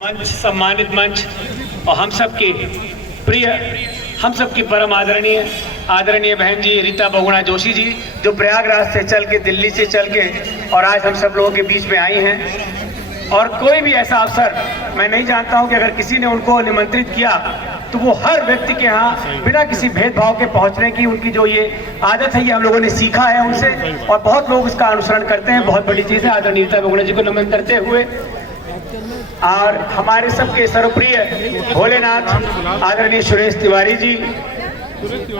मंच, सम्मानित मंच और हम सबकी प्रिय, हम सबकी परम आदरणीय बहन जी रीता बहुगुणा जोशी जी, जो प्रयागराज से चल के, दिल्ली से चल के और आज हम सब लोगों के बीच में आई हैं। और कोई भी ऐसा अवसर मैं नहीं जानता हूं कि अगर किसी ने उनको निमंत्रित किया तो वो हर व्यक्ति के यहाँ बिना किसी भेदभाव के पहुंचने की उनकी जो ये आदत है, ये हम लोगों ने सीखा है उनसे और बहुत लोग इसका अनुसरण करते हैं। बहुत बड़ी चीज़ है। आदरणीय रीता बहुगुणा जी को नमन करते हुए और हमारे सबके सर्वप्रिय भोलेनाथ आदरणीय सुरेश तिवारी जी,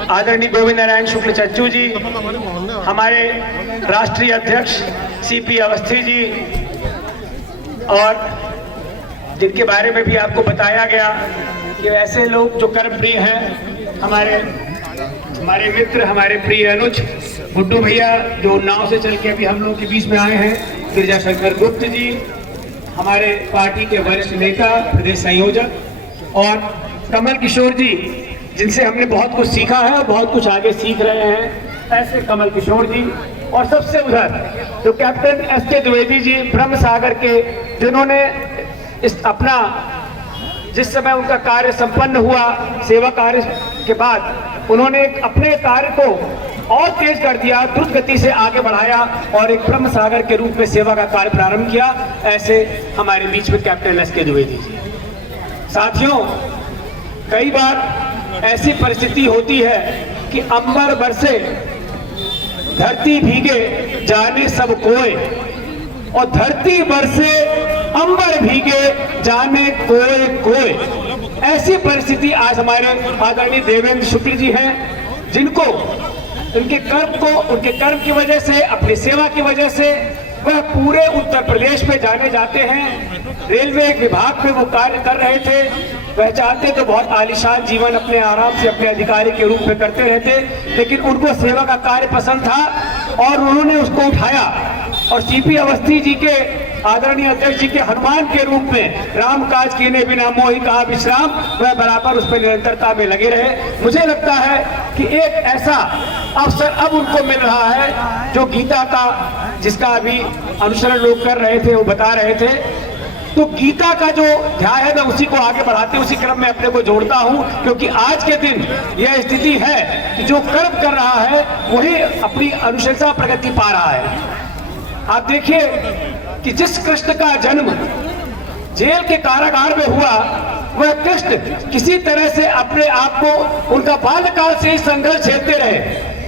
आदरणीय गोविंद नारायण शुक्ल चच्चू जी, हमारे राष्ट्रीय अध्यक्ष सीपी अवस्थी जी, और जिनके बारे में भी आपको बताया गया कि ऐसे लोग जो कर्मप्रिय हैं, हमारे मित्र, हमारे प्रिय अनुज गुड्डू भैया जो नाव से चल के अभी हम लोग के बीच में आए हैं, गिरजा शंकर गुप्त जी, हमारे पार्टी के वरिष्ठ नेता, प्रदेश संयोजक, और कमल किशोर जी जिनसे हमने बहुत कुछ सीखा है और बहुत कुछ आगे सीख रहे हैं, ऐसे कमल किशोर जी, और सबसे उधर जो कैप्टन एस.के. द्विवेदी जी ब्रह्म सागर के, जिन्होंने इस अपना जिस समय उनका कार्य संपन्न हुआ, सेवा कार्य के बाद उन्होंने अपने कार्य को और तेज कर दिया, द्रुत गति से आगे बढ़ाया और एक ब्रह्म सागर के रूप में सेवा का कार्य प्रारंभ किया। ऐसे हमारे बीच में कैप्टन एस.के. द्विवेदी जी। साथियों, कई बार ऐसी परिस्थिति होती है कि अंबर बरसे धरती भीगे जाने सब कोय, और धरती बरसे अंबर भीगे जाने कोय कोय। ऐसी परिस्थिति आज हमारे आदरणीय देवेंद्र शुक्ल जी हैं, जिनको उनके कर्म की वजह से, अपनी सेवा की वजह से वह पूरे उत्तर प्रदेश में जाने जाते हैं। रेलवे विभाग में वो कार्य कर रहे थे। वह चाहते तो बहुत आलीशान जीवन अपने आराम से अपने अधिकारी के रूप में करते रहते, लेकिन उनको सेवा का कार्य पसंद था और उन्होंने उसको उठाया और सीपी अवस्थी जी के, आदरणीय अध्यक्ष जी के हनुमान के रूप में राम काज कीने बिना मोहि कहा विश्राम, वह बराबर उस पर निरंतरता में लगे रहे। मुझे लगता है कि एक ऐसा अवसर अब उनको मिल रहा है जो गीता का, जिसका अभी अनुसरण लोग कर रहे थे, वो बता रहे थे, तो गीता का जो ध्यान है मैं उसी को आगे बढ़ाते, उसी क्रम में अपने को जोड़ता हूं, क्योंकि आज के दिन यह स्थिति है कि जो कर्म कर रहा है वही अपनी अनुशंसा प्रगति पा रहा है। आप देखिए कि जिस कृष्ण का जन्म जेल के कारागार में हुआ, वह कृष्ण किसी तरह से अपने आप को, उनका बाल्यकाल से ही संघर्ष झेलते रहे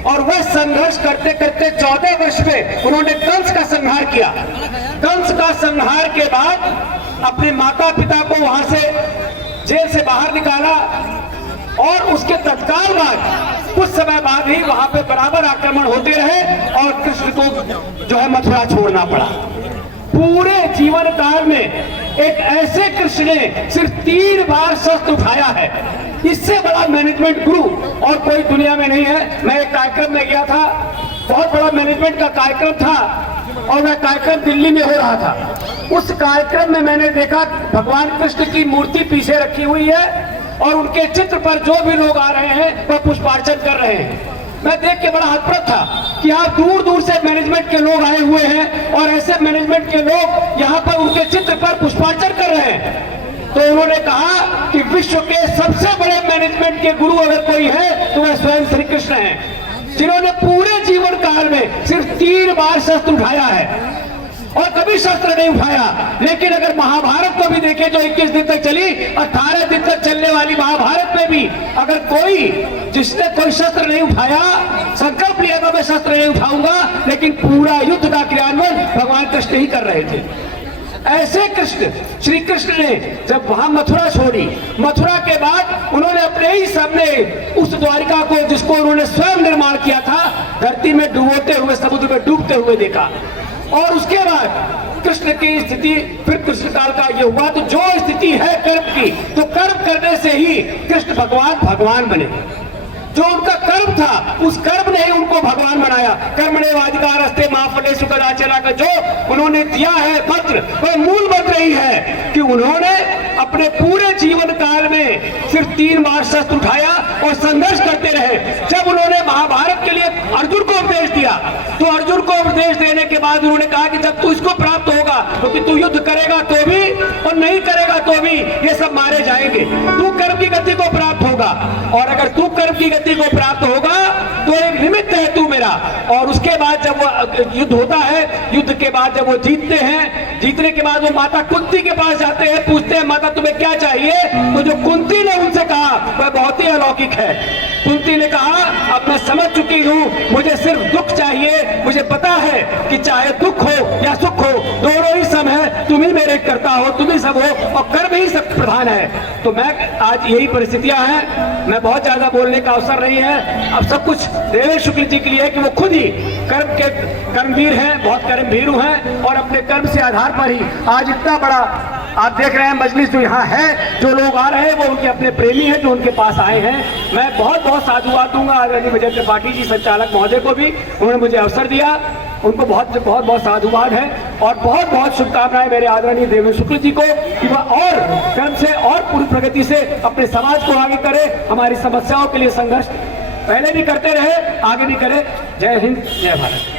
और वह संघर्ष करते करते 14 वर्ष में उन्होंने कंस का संहार किया। कंस का संहार के बाद अपने माता पिता को वहां से जेल से बाहर निकाला और उसके तत्काल बाद कुछ समय बाद ही वहां पे बराबर आक्रमण होते रहे और कृष्ण को जो है मथुरा छोड़ना पड़ा। पूरे जीवन काल में एक ऐसे कृष्ण ने सिर्फ 3 बार शस्त्र उठाया है। इससे बड़ा मैनेजमेंट गुरु और कोई दुनिया में नहीं है। मैं एक कार्यक्रम में गया था, बहुत बड़ा मैनेजमेंट का कार्यक्रम था और वह कार्यक्रम दिल्ली में हो रहा था। उस कार्यक्रम में मैंने देखा भगवान कृष्ण की मूर्ति पीछे रखी हुई है और उनके चित्र पर जो भी लोग आ रहे हैं वह पुष्पार्चन कर रहे हैं। मैं देख के बड़ा हतप्रभ था कि यहाँ दूर दूर से मैनेजमेंट के लोग आए हुए हैं और ऐसे मैनेजमेंट के लोग यहाँ पर उनके चित्र पर पुष्पार्चन कर रहे हैं। तो उन्होंने कहा कि विश्व के सबसे बड़े मैनेजमेंट के गुरु अगर कोई है तो वह स्वयं श्री कृष्ण हैं, जिन्होंने पूरे जीवन काल में सिर्फ 3 बार शस्त्र उठाया है और कभी शस्त्र नहीं उठाया। लेकिन अगर महाभारत को भी देखें जो 21 दिन तक चली, 18 दिन तक चलने वाली महाभारत में भी अगर जिसने कोई शस्त्र नहीं उठाया, संकल्प लिया तो मैं शस्त्र नहीं उठाऊंगा, लेकिन पूरा युद्ध का क्रियान्वयन भगवान कृष्ण ही कर रहे थे। ऐसे कृष्ण, श्री कृष्ण ने जब वहां मथुरा छोड़ी, मथुरा के बाद उन्होंने अपने ही सामने उस द्वारिका को, जिसको उन्होंने स्वयं निर्माण किया था, धरती में डुबोते हुए, समुद्र में डूबते हुए देखा। और उसके बाद कृष्ण की स्थिति, फिर कृष्ण काल का ये हुआ। तो जो स्थिति है कर्म की, तो कर्म करने से ही कृष्ण भगवान बने। जो उनका कर्म था, उस कर्म ने ही उनको भगवान बनाया। कर्मण्येवाधिकारस्ते मा फलेषु कदाचन का जो उन्होंने दिया है मंत्र, वह मूल मंत्र ही है कि उन्होंने अपने पूरे जीवन काल में सिर्फ 3 बार शस्त्र उठाया और संघर्ष करते रहे। जब उन्होंने महाभारत के लिए अर्जुन को उपदेश दिया तो अर्जुन को उपदेश देने के बाद उन्होंने कहा कि जब तू इसको प्राप्त होगा क्योंकि तू युद्ध करेगा तो भी और नहीं करेगा तो भी ये सब मारे जाएंगे। तू कर्म की गति को प्राप्त होगा और अगर तू कर्म की गति को प्राप्त होगा तो एक निमित्त है तू मेरा। और उसके बाद जब वो युद्ध होता है, युद्ध के बाद जब वो जीतते हैं, जीतने के बाद वो माता कुंती के पास जाते हैं, पूछते हैं माता तुम्हें क्या चाहिए? तो जो कुंती ने उनसे कहा वह बहुत ही अलौकिक है। कुंती ने कहा अब मैं समझ चुकी हूं, मुझे सिर्फ दुख चाहिए। मुझे पता है कि चाहे दुख हो या सुख हो दोनों ही सम है, तुम ही मेरे कर्ता हो, तुम ही सब हो और कर्म ही सब प्रधान है। तो मैं आज यही परिस्थितियां हैं, मैं बहुत ज्यादा बोलने का अवसर नहीं है। अब सब कुछ देवेश शुक्ल जी के लिए है कि वो खुद ही कर्म के कर्मवीर हैं, बहुत कर्म भीरू हैं और अपने कर्म से आधार पर ही आज इतना बड़ा आप देख रहे हैं मजलिस जो यहाँ है, जो लोग आ रहे हैं वो उनके अपने प्रेमी हैं जो उनके पास आए हैं। मैं बहुत बहुत साधुवाद दूंगा आदरणीय विजय त्रिपाठी जी संचालक महोदय को भी, उन्होंने मुझे अवसर दिया, उनको बहुत बहुत बहुत साधुवाद है और बहुत बहुत शुभकामनाएं मेरे आदरणीय देवेश शुक्ल जी को कि वह और कर्म से और पूरी प्रगति से अपने समाज को आगे करे, हमारी समस्याओं के लिए संघर्ष पहले भी करते रहे, आगे भी करे। जय हिंद, जय भारत।